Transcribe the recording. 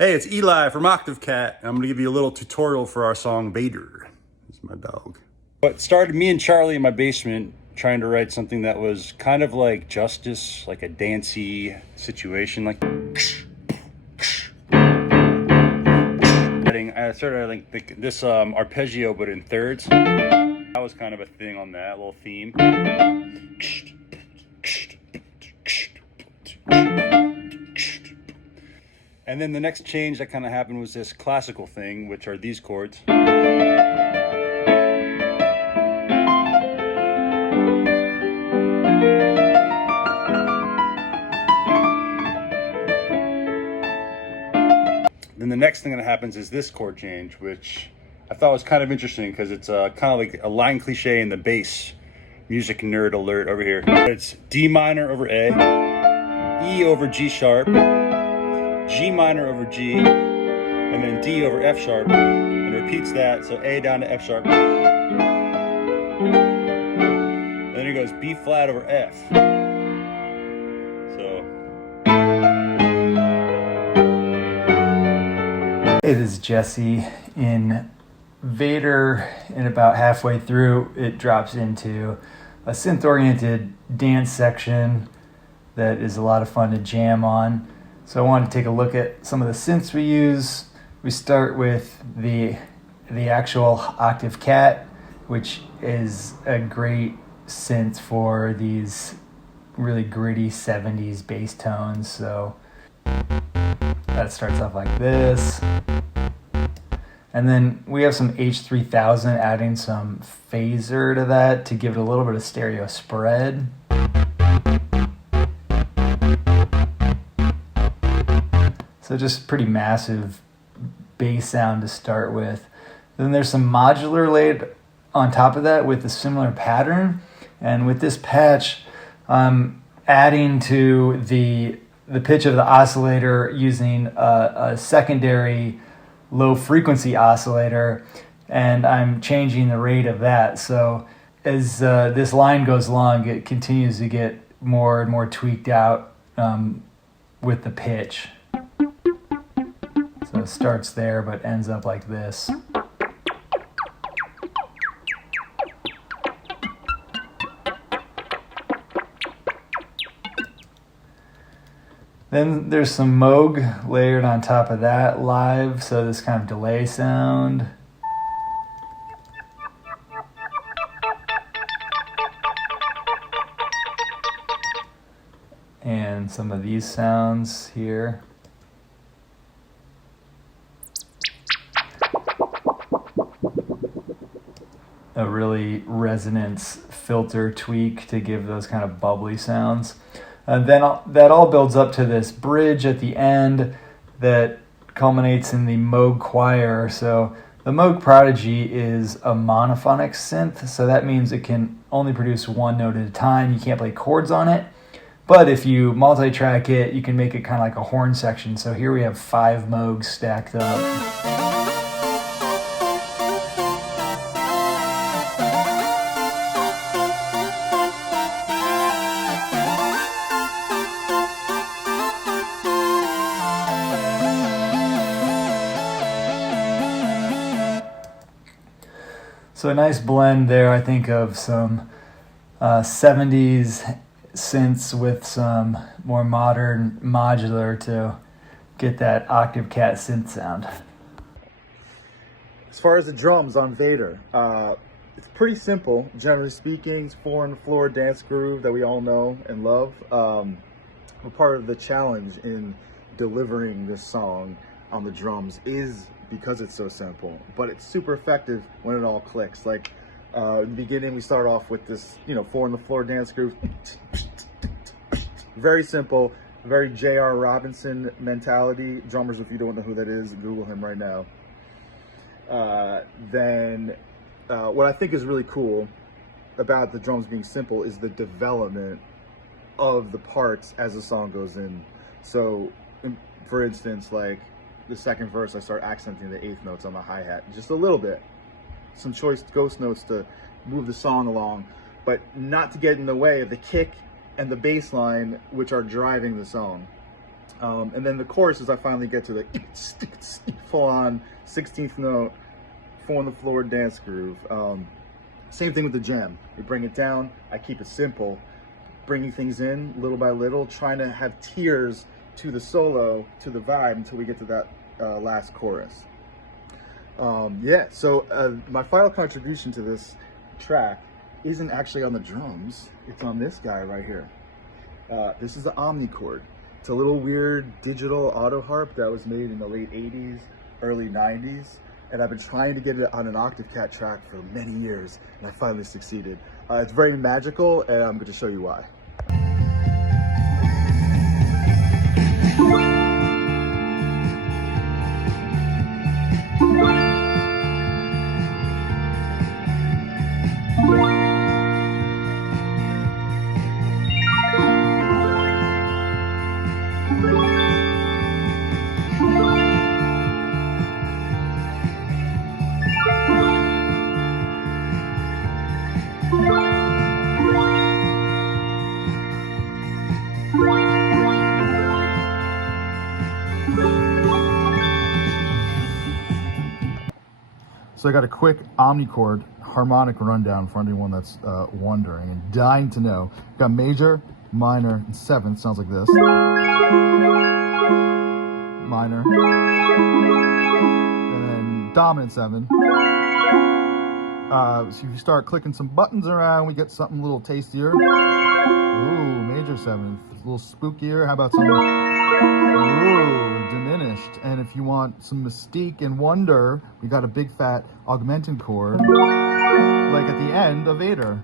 Hey, it's Eli from Octave Cat. I'm going to give you a little tutorial for our song Vader. He's my dog. What started me and Charlie in my basement trying to write something that was kind of like Justice, like a dancey situation. Like I started like this arpeggio, but in thirds. That was kind of a thing on that little theme. And then the next change that kind of happened was this classical thing, which are these chords. Then the next thing that happens is this chord change, which I thought was kind of interesting because it's kind of like a line cliche in the bass. Music nerd alert over here. It's D minor over A, E over G sharp, G minor over G, and then D over F sharp, and repeats that, so A down to F sharp. And then it goes B flat over F. So. It is Jesse. In Vader, and about halfway through, it drops into a synth-oriented dance section that is a lot of fun to jam on. So I wanted to take a look at some of the synths we use. We start with the actual Octave Cat, which is a great synth for these really gritty 70s bass tones. So that starts off like this. And then we have some H3000 adding some phaser to that to give it a little bit of stereo spread. So just pretty massive bass sound to start with. Then there's some modular laid on top of that with a similar pattern. And with this patch, I'm adding to the pitch of the oscillator using a secondary low frequency oscillator, and I'm changing the rate of that. So as this line goes along, it continues to get more and more tweaked out with the pitch. So it starts there but ends up like this. Then there's some Moog layered on top of that live, so this kind of delay sound. And some of these sounds here. A really resonance filter tweak to give those kind of bubbly sounds. And then that all builds up to this bridge at the end that culminates in the Moog choir. So the Moog Prodigy is a monophonic synth, so that means it can only produce one note at a time. You can't play chords on it. But if you multi-track it, you can make it kind of like a horn section. So here we have 5 Moogs stacked up. So a nice blend there, I think, of some 70s synths with some more modern modular to get that Octave Cat synth sound. As far as the drums on Vader, it's pretty simple, generally speaking. It's 4-on-the-floor dance groove that we all know and love. But part of the challenge in delivering this song on the drums is because it's so simple, but it's super effective when it all clicks. Like in the beginning, we start off with this, 4-on-the-floor dance groove. Very simple, very J.R. Robinson mentality. Drummers, if you don't know who that is, Google him right now. Then what I think is really cool about the drums being simple is the development of the parts as the song goes in. So, for instance, like the second verse, I start accenting the 8th notes on the hi-hat just a little bit. Some choice ghost notes to move the song along, but not to get in the way of the kick and the bass line, which are driving the song. And then the chorus is I finally get to the full-on 16th note, 4-on-the-floor dance groove. Same thing with the jam. We bring it down, I keep it simple, bringing things in little by little, trying to have tiers to the solo, to the vibe, until we get to that last chorus. So my final contribution to this track isn't actually on the drums, it's on this guy right here. This is the omnichord. It's a little weird digital auto harp that was made in the late 80s, early 90s, and I've been trying to get it on an Octave Cat track for many years, and I finally succeeded. It's very magical, and I'm going to show you why. So I got a quick omnichord harmonic rundown for anyone that's wondering and dying to know. Got major, minor, and seventh. Sounds like this. Minor. And then dominant 7. So if you start clicking some buttons around, we get something a little tastier. Ooh, major 7th. A little spookier. How about some... Ooh, diminished. And if you want some mystique and wonder, we got a big fat augmented chord, like at the end of Vader.